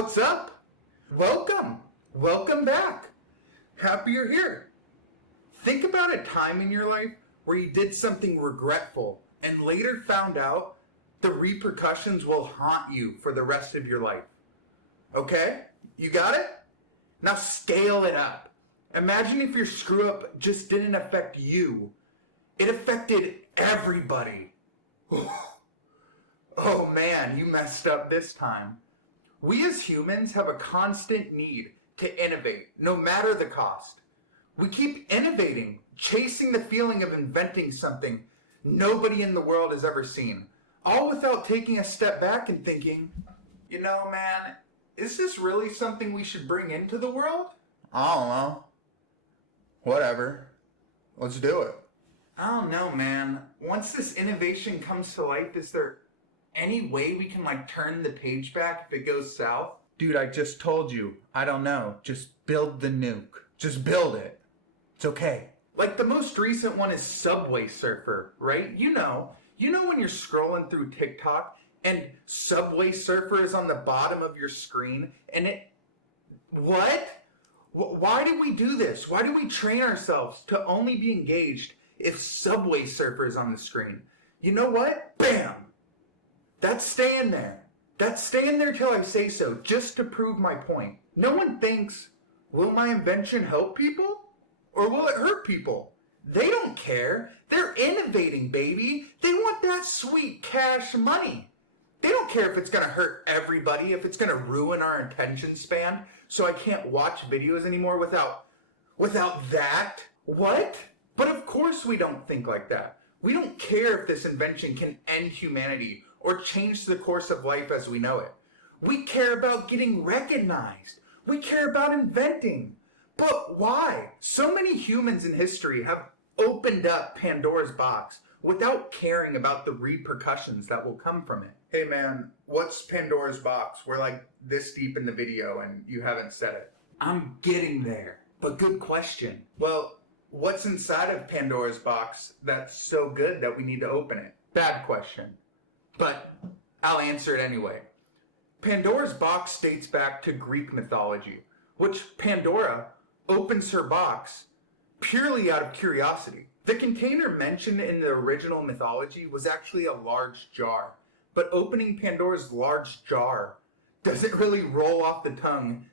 What's up? Welcome back. Happy you're here. Think about a time in your life where you did something regretful and later found out the repercussions will haunt you for the rest of your life. Okay? You got it? Now scale it up. Imagine if your screw up just didn't affect you. It affected everybody. Oh man, you messed up this time. We as humans have a constant need to innovate, no matter the cost. We keep innovating, chasing the feeling of inventing something nobody in the world has ever seen, all without taking a step back and thinking, you know, man, is this really something we should bring into the world? I don't know. Whatever. Let's do it. I don't know, man. Once this innovation comes to life, is there any way we can turn the page back if it goes south? Dude, I just told you. I don't know. Just build the nuke. Just build it. It's okay. The most recent one is Subway Surfer, right? You know when you're scrolling through TikTok and Subway Surfer is on the bottom of your screen and what? Why do we do this? Why do we train ourselves to only be engaged if Subway Surfer is on the screen? You know what? Bam! That's staying there. That's staying there till I say so, just to prove my point. No one thinks, will my invention help people? Or will it hurt people? They don't care. They're innovating, baby. They want that sweet cash money. They don't care if it's going to hurt everybody, if it's going to ruin our attention span, so I can't watch videos anymore without that. What? But of course we don't think like that. We don't care if this invention can end humanity or change the course of life as we know it. We care about getting recognized. We care about inventing. But why? So many humans in history have opened up Pandora's box without caring about the repercussions that will come from it. Hey man, what's Pandora's box? We're this deep in the video and you haven't said it. I'm getting there, but good question. Well, what's inside of Pandora's box that's so good that we need to open it? Bad question. But I'll answer it anyway. Pandora's box dates back to Greek mythology, which Pandora opens her box purely out of curiosity. The container mentioned in the original mythology was actually a large jar, but opening Pandora's large jar doesn't really roll off the tongue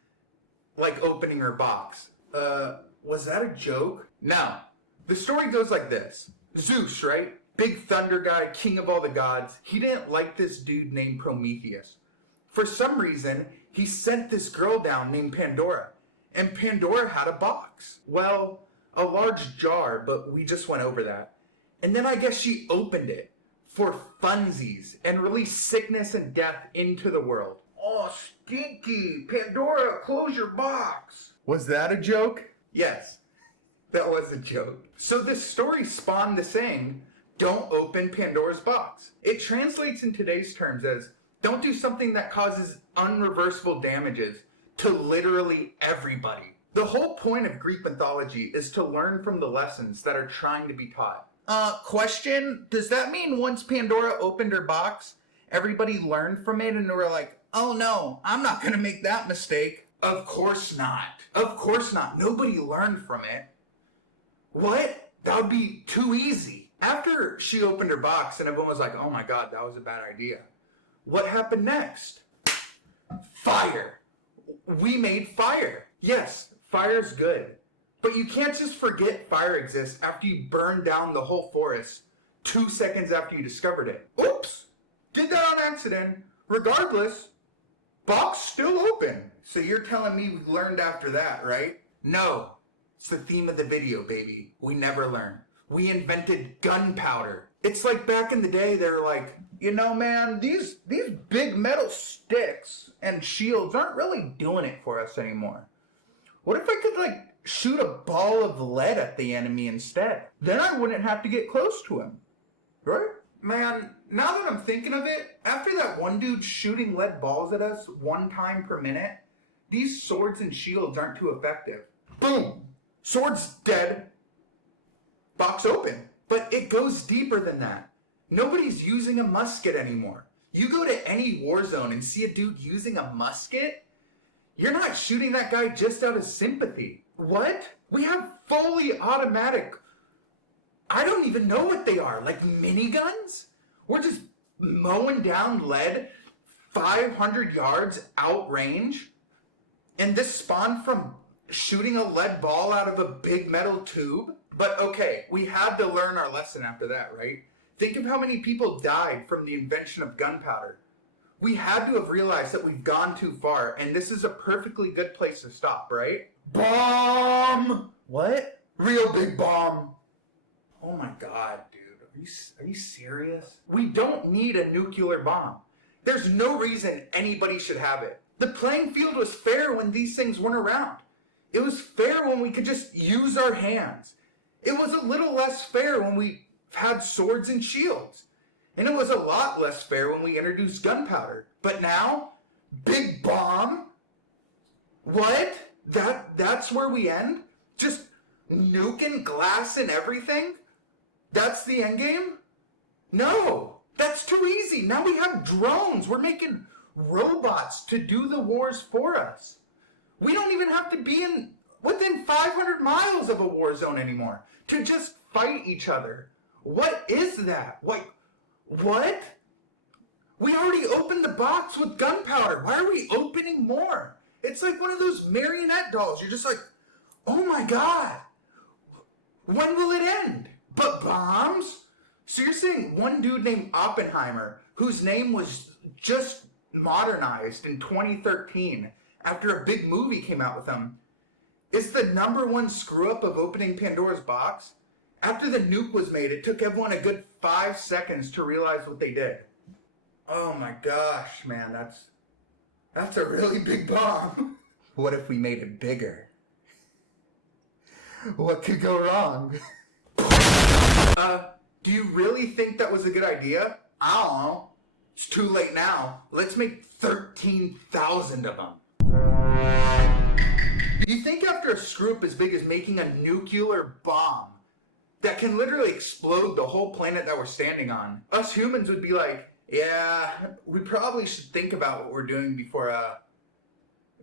like opening her box. Was that a joke? No. The story goes like this. Zeus, right? Big thunder guy, king of all the gods. He didn't like this dude named Prometheus. For some reason, he sent this girl down named Pandora. And Pandora had a box. Well, a large jar, but we just went over that. And then I guess she opened it for funsies and released sickness and death into the world. Oh, stinky! Pandora, close your box! Was that a joke? Yes, that was a joke. So this story spawned the saying, don't open Pandora's box. It translates in today's terms as, don't do something that causes unreversible damages to literally everybody. The whole point of Greek mythology is to learn from the lessons that are trying to be taught. Question? Does that mean once Pandora opened her box, everybody learned from it and they were like, oh no, I'm not gonna make that mistake? Of course not. Of course not. Nobody learned from it. What? That would be too easy. After she opened her box and everyone was like, oh my god, that was a bad idea. What happened next? Fire. We made fire. Yes, fire's good. But you can't just forget fire exists after you burn down the whole forest 2 seconds after you discovered it. Oops! Did that on accident. Regardless, box still open. So you're telling me we learned after that, right? No. It's the theme of the video, baby. We never learn. We invented gunpowder. It's like back in the day, they were like, you know, man, these big metal sticks and shields aren't really doing it for us anymore. What if I could, shoot a ball of lead at the enemy instead? Then I wouldn't have to get close to him. Right? Man, now that I'm thinking of it, after that one dude shooting lead balls at us 1 time per minute, these swords and shields aren't too effective. Boom! Sword's dead. Box open. But it goes deeper than that. Nobody's using a musket anymore. You go to any war zone and see a dude using a musket, You're not shooting that guy just out of sympathy. What? We have fully automatic, I don't even know what they are, like miniguns? We're just mowing down lead 500 yards outrange? And this spawned from shooting a lead ball out of a big metal tube? But okay, we had to learn our lesson after that, right? Think of how many people died from the invention of gunpowder. We had to have realized that we've gone too far, and this is a perfectly good place to stop, right? Bomb! What? Real big bomb. Oh my god, dude. Are you serious? We don't need a nuclear bomb. There's no reason anybody should have it. The playing field was fair when these things weren't around. It was fair when we could just use our hands. It was a little less fair when we had swords and shields. And it was a lot less fair when we introduced gunpowder. But now, big bomb? What? That's where we end? Just nuking glass and everything? That's the end game? No, that's too easy. Now we have drones. We're making robots to do the wars for us. We don't even have to be within 500 miles of a war zone anymore to just fight each other. What is that? What? We already opened the box with gunpowder. Why are we opening more? It's like one of those marionette dolls. You're just like, oh my god. When will it end? But bombs? So you're saying one dude named Oppenheimer, whose name was just modernized in 2013 after a big movie came out with him, is the #1 screw up of opening Pandora's box? After the nuke was made, it took everyone a good 5 seconds to realize what they did. Oh my gosh, man, that's a really big bomb. What if we made it bigger? What could go wrong? Do you really think that was a good idea? I don't know. It's too late now. Let's make 13,000 of them. You think after a screw up as big as making a nuclear bomb that can literally explode the whole planet that we're standing on, us humans would be like, yeah, we probably should think about what we're doing before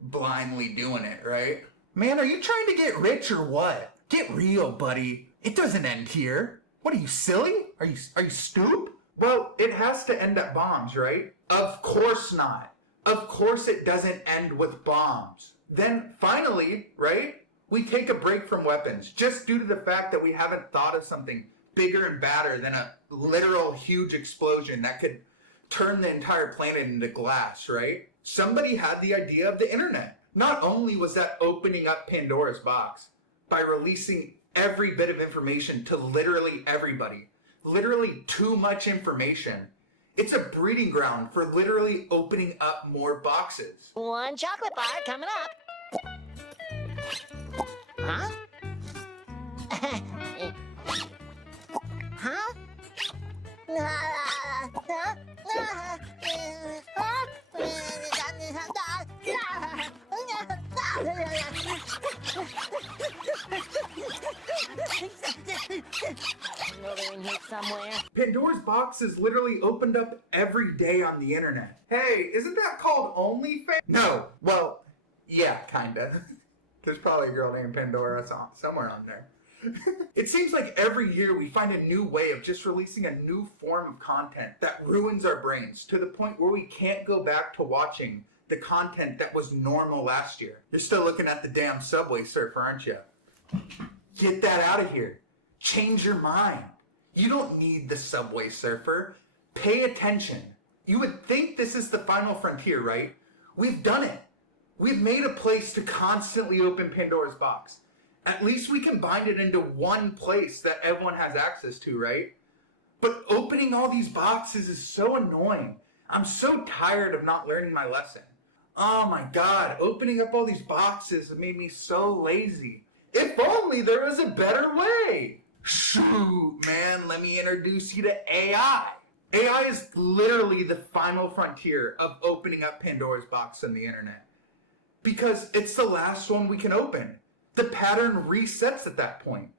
blindly doing it, right? Man, are you trying to get rich or what? Get real, buddy. It doesn't end here. What are you, silly? Are you stupid? Well, it has to end at bombs, right? Of course not. Of course it doesn't end with bombs. Then finally, right, we take a break from weapons just due to the fact that we haven't thought of something bigger and badder than a literal huge explosion that could turn the entire planet into glass, right? Somebody had the idea of the internet. Not only was that opening up Pandora's box by releasing every bit of information to literally everybody, literally too much information, it's a breeding ground for literally opening up more boxes. One chocolate bar coming up. Huh? Somewhere. Pandora's box is literally opened up every day on the internet. Hey, isn't that called OnlyFans? No. Well, yeah, kinda. There's probably a girl named Pandora somewhere on there. It seems like every year we find a new way of just releasing a new form of content that ruins our brains to the point where we can't go back to watching the content that was normal last year. You're still looking at the damn Subway Surfer, aren't you? Get that out of here. Change your mind. You don't need the Subway Surfer. Pay attention. You would think this is the final frontier, right? We've done it. We've made a place to constantly open Pandora's box. At least we can bind it into one place that everyone has access to, right? But opening all these boxes is so annoying. I'm so tired of not learning my lesson. Oh my god, opening up all these boxes made me so lazy. If only there was a better way. Shoot, man, let me introduce you to AI. AI is literally the final frontier of opening up Pandora's box on the internet. Because it's the last one we can open. The pattern resets at that point.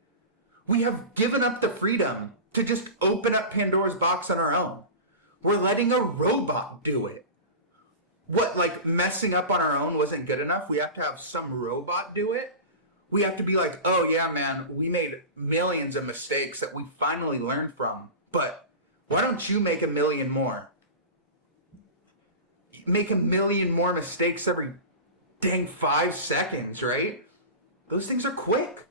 We have given up the freedom to just open up Pandora's box on our own. We're letting a robot do it. What, like messing up on our own wasn't good enough? We have to have some robot do it? We have to be like, oh yeah, man, we made millions of mistakes that we finally learned from. But why don't you make a million more? Make a million more mistakes every dang 5 seconds, right? Those things are quick.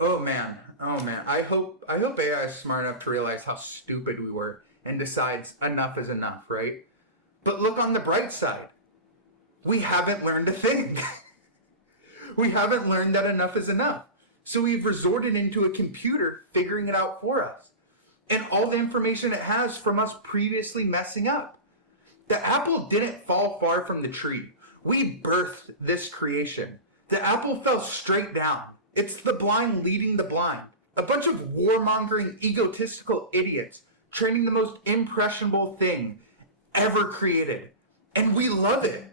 Oh man. I hope AI is smart enough to realize how stupid we were and decides enough is enough, right? But look on the bright side. We haven't learned a thing. We haven't learned that enough is enough. So we've resorted into a computer figuring it out for us. And all the information it has from us previously messing up. The apple didn't fall far from the tree. We birthed this creation. The apple fell straight down. It's the blind leading the blind. A bunch of warmongering, egotistical idiots training the most impressionable thing ever created. And we love it.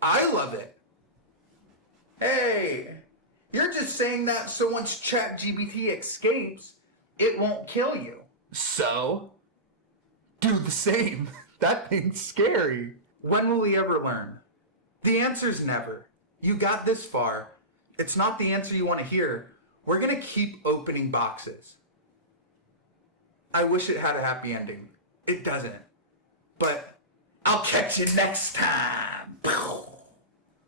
I love it. Hey, you're just saying that so once ChatGPT escapes, it won't kill you. So? Do the same. That thing's scary. When will we ever learn? The answer's never. You got this far. It's not the answer you want to hear. We're gonna keep opening boxes. I wish it had a happy ending. It doesn't. But I'll catch you next time.